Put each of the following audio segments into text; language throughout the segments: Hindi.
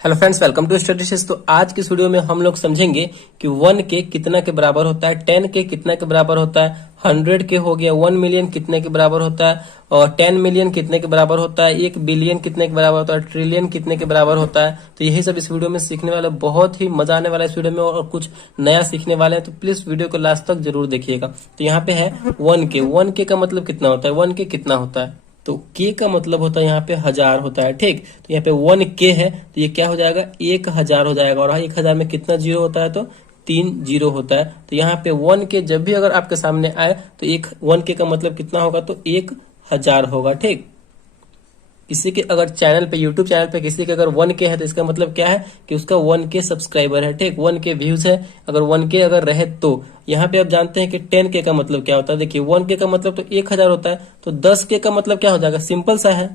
Hello friends, welcome to studies. तो आज की वीडियो में हम लोग समझेंगे कि 1 के कितना के बराबर होता है, 10 के कितना के बराबर होता है, 100 के हो गया 1 मिलियन कितने के बराबर होता है, और 10 मिलियन कितने के बराबर होता है, 1 बिलियन कितने के बराबर होता है, ट्रिलियन कितने के बराबर होता है। तो यही सब इस वीडियो में सीखने वाले, बहुत ही मजा आने वाला है इस वीडियो में और कुछ नया सीखने वाले हैं। तो प्लीज वीडियो को लास्ट तक जरूर देखिएगा। तो यहाँ पे है 1 के का मतलब कितना होता है, 1 के कितना होता है, तो के का मतलब होता है यहाँ पे 1000 होता है। ठीक, तो यहाँ पे 1 के है तो ये क्या हो जाएगा, 1000 हो जाएगा। और 1000 में कितना जीरो होता है, तो 3 जीरो होता है। तो यहाँ पे 1 के जब भी अगर आपके सामने आए तो 1 के का मतलब कितना होगा, तो 1000 होगा। ठीक, किसी के अगर चैनल पे, यूट्यूब चैनल पे किसी के अगर 1 के है तो इसका मतलब क्या है कि उसका 1 के सब्सक्राइबर है। ठीक, 1 के व्यूज है। अगर 1 के अगर रहे तो यहाँ पे आप जानते हैं कि 10 के का मतलब क्या होता है। देखिए 1 के का मतलब तो 1000 होता है, तो 10 के का मतलब क्या हो जाएगा, सिंपल सा है।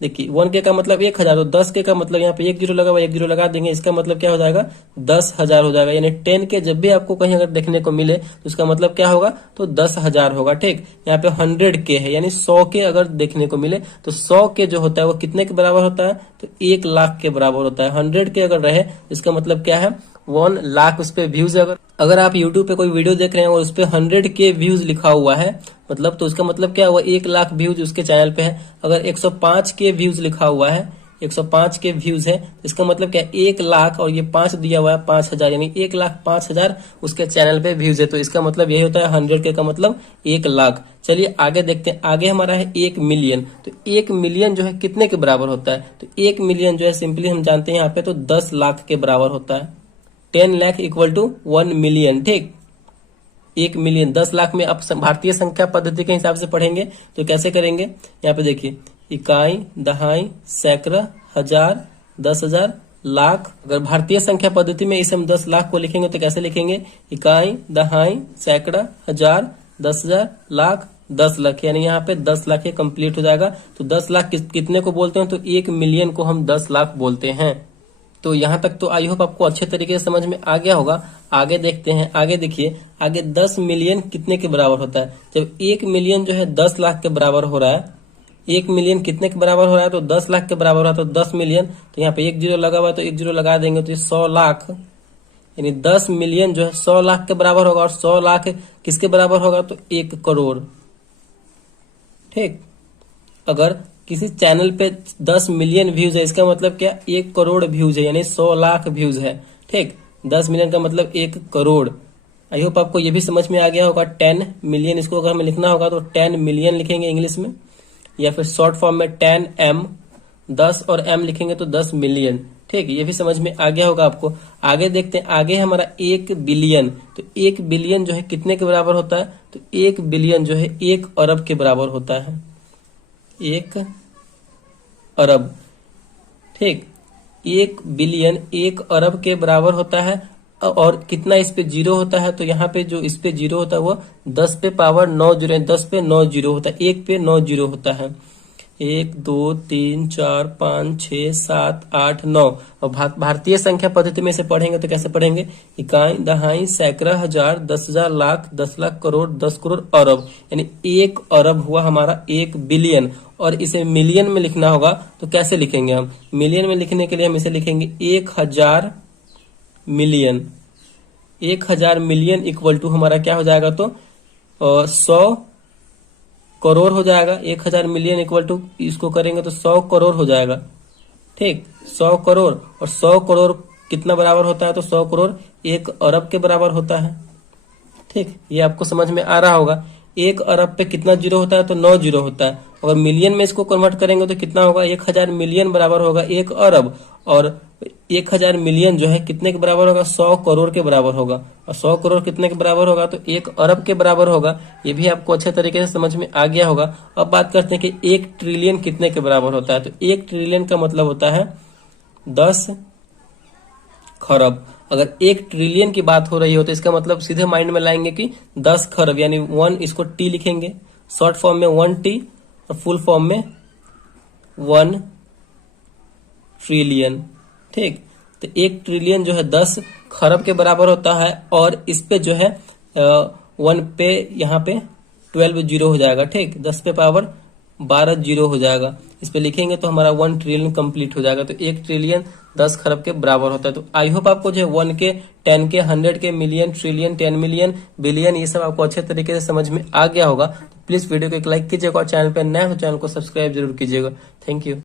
देखिए 1 के का मतलब 1000, तो 10 के का मतलब यहाँ पे 1 जीरो लगा हुआ, 1 जीरो लगा देंगे, इसका मतलब क्या हो जाएगा, 10,000 हो जाएगा। यानी 10 के जब भी आपको कहीं अगर देखने को मिले तो उसका मतलब क्या होगा, तो 10,000 होगा। ठीक, यहाँ पे 100 के है, यानी 100 के अगर देखने को मिले तो 100 के जो होता है वो कितने के बराबर होता है, तो 1 लाख के बराबर होता है। 100 के अगर रहे इसका मतलब क्या है, 1 लाख उस पर व्यूज। अगर आप यूट्यूब पे कोई वीडियो देख रहे हैं और उस पर 100 के व्यूज लिखा हुआ है मतलब, तो उसका मतलब क्या हुआ, 1 लाख व्यूज उसके चैनल पे है। अगर 105 के व्यूज लिखा हुआ है, 105 के व्यूज है, तो इसका मतलब क्या है, 1 लाख और ये 5 दिया हुआ है, 5000, यानी 1,05,000 उसके चैनल पे व्यूज है। तो इसका मतलब यही होता है 100 के का मतलब 1 लाख। चलिए आगे देखते हैं। आगे हमारा है 1 मिलियन। तो 1 मिलियन जो है कितने के बराबर होता है, तो 1 मिलियन जो है सिंपली हम जानते हैं यहाँ पे तो 10 लाख के बराबर होता है। 10 लाख इक्वल टू 1 मिलियन। ठीक, 1 मिलियन 10 लाख में आप भारतीय संख्या पद्धति के हिसाब से पढ़ेंगे तो कैसे करेंगे, यहाँ पे देखिए, इकाई, दहाई, सैकड़ा, हजार, 10,000, लाख। अगर भारतीय संख्या पद्धति में इसे हम 10 लाख को लिखेंगे तो कैसे लिखेंगे, इकाई, दहाई, सैकड़ा, हजार, 10,000, लाख, 10 लाख। यानी यहाँ पे 10 लाख कंप्लीट हो जाएगा। तो 10 लाख कितने को बोलते हैं, तो 1 मिलियन को हम 10 लाख बोलते हैं। तो यहां तक तो आई होप आपको अच्छे तरीके से समझ में आ गया होगा। आगे देखते हैं। आगे देखिए, आगे 10 मिलियन कितने के बराबर होता है। जब 1 मिलियन जो है 10 लाख के बराबर हो रहा है, 1 मिलियन कितने के बराबर हो रहा है, तो 10 लाख के बराबर हो रहा है। तो 10 मिलियन, तो यहाँ पे 1 जीरो लगा हुआ है तो 1 जीरो लगा देंगे तो 100 लाख, यानी 10 मिलियन जो है 100 लाख के बराबर होगा। और 100 लाख किसके बराबर होगा, तो 1 करोड़। ठीक, अगर किसी चैनल पे 10 मिलियन व्यूज है, इसका मतलब क्या, 1 करोड़ व्यूज है, यानी 100 लाख व्यूज है। ठीक, 10 मिलियन का मतलब 1 करोड़। आई होप आपको ये भी समझ में आ गया होगा। 10 मिलियन, इसको अगर हमें लिखना होगा तो 10 मिलियन लिखेंगे इंग्लिश में, या फिर शॉर्ट फॉर्म में 10M, 10 और M लिखेंगे तो 10 मिलियन। ठीक, ये भी समझ में आ गया होगा आपको। आगे देखते हैं। आगे हमारा 1 बिलियन। तो 1 बिलियन जो है कितने के बराबर होता है, तो 1 बिलियन जो है 1 अरब के बराबर होता है। 1 अरब। ठीक, 1 बिलियन 1 अरब के बराबर होता है। और कितना इस पे जीरो होता है, तो यहाँ पे जो इस पे जीरो होता है वो 10 पे पावर 9 जीरो, 10 पे 9 जीरो होता है, 1 पे 9 जीरो होता है। 1 2 3 4 5 6 7 8 9। और भारतीय संख्या पद्धति में से पढ़ेंगे तो कैसे पढ़ेंगे, इकाई, दहाई, सैकड़ा, हजार, 10,000, लाख, 10 लाख, करोड़, 10 करोड़, अरब। यानी 1 अरब हुआ हमारा 1 बिलियन। और इसे मिलियन में लिखना होगा तो कैसे लिखेंगे हम, मिलियन में लिखने के लिए हम इसे लिखेंगे 1000 मिलियन। 1000 मिलियन इक्वल टू हमारा क्या हो जाएगा, तो 100 करोड़ हो जाएगा। 1000 मिलियन इक्वल टू इसको करेंगे तो 100 करोड़ हो जाएगा। ठीक, 100 करोड़, और 100 करोड़ कितना बराबर होता है, तो 100 करोड़ 1 अरब के बराबर होता है। ठीक, ये आपको समझ में आ रहा होगा। 1 अरब पे कितना जीरो होता है, तो 9 जीरो होता है। अगर मिलियन में इसको कन्वर्ट करेंगे तो कितना होगा, 1000 मिलियन बराबर होगा 1 अरब। और 1000 मिलियन जो है कितने के बराबर होगा, 100 करोड़ के बराबर होगा। और 100 करोड़ कितने के बराबर होगा, तो 1 अरब के बराबर होगा। ये भी आपको अच्छे तरीके से समझ में आ गया होगा। अब बात करते हैं कि 1 ट्रिलियन कितने के बराबर होता है। तो 1 ट्रिलियन का मतलब होता है 10 खरब। अगर 1 ट्रिलियन की बात हो रही हो तो इसका मतलब सीधे माइंड में लाएंगे कि 10 खरब, यानी 1, इसको टी लिखेंगे, शॉर्ट फॉर्म में 1T और फुल फॉर्म में 1 ट्रिलियन। ठीक, तो 1 ट्रिलियन जो है 10 खरब के बराबर होता है। और इस पे जो है 1 पे यहाँ पे 12 जीरो हो जाएगा। ठीक, 10 पे पावर 12 जीरो हो जाएगा। इस पे लिखेंगे तो हमारा 1 ट्रिलियन कंप्लीट हो जाएगा। तो 1 ट्रिलियन 10 खरब के बराबर होता है। तो आई होप आपको जो है 1 के, 10 के, 100 के, मिलियन, ट्रिलियन, 10 मिलियन, बिलियन, ये सब आपको अच्छे तरीके से समझ में आ गया होगा। तो प्लीज वीडियो को एक लाइक कीजिएगा और चैनल पर नया हो चैनल को सब्सक्राइब जरूर कीजिएगा। Thank you.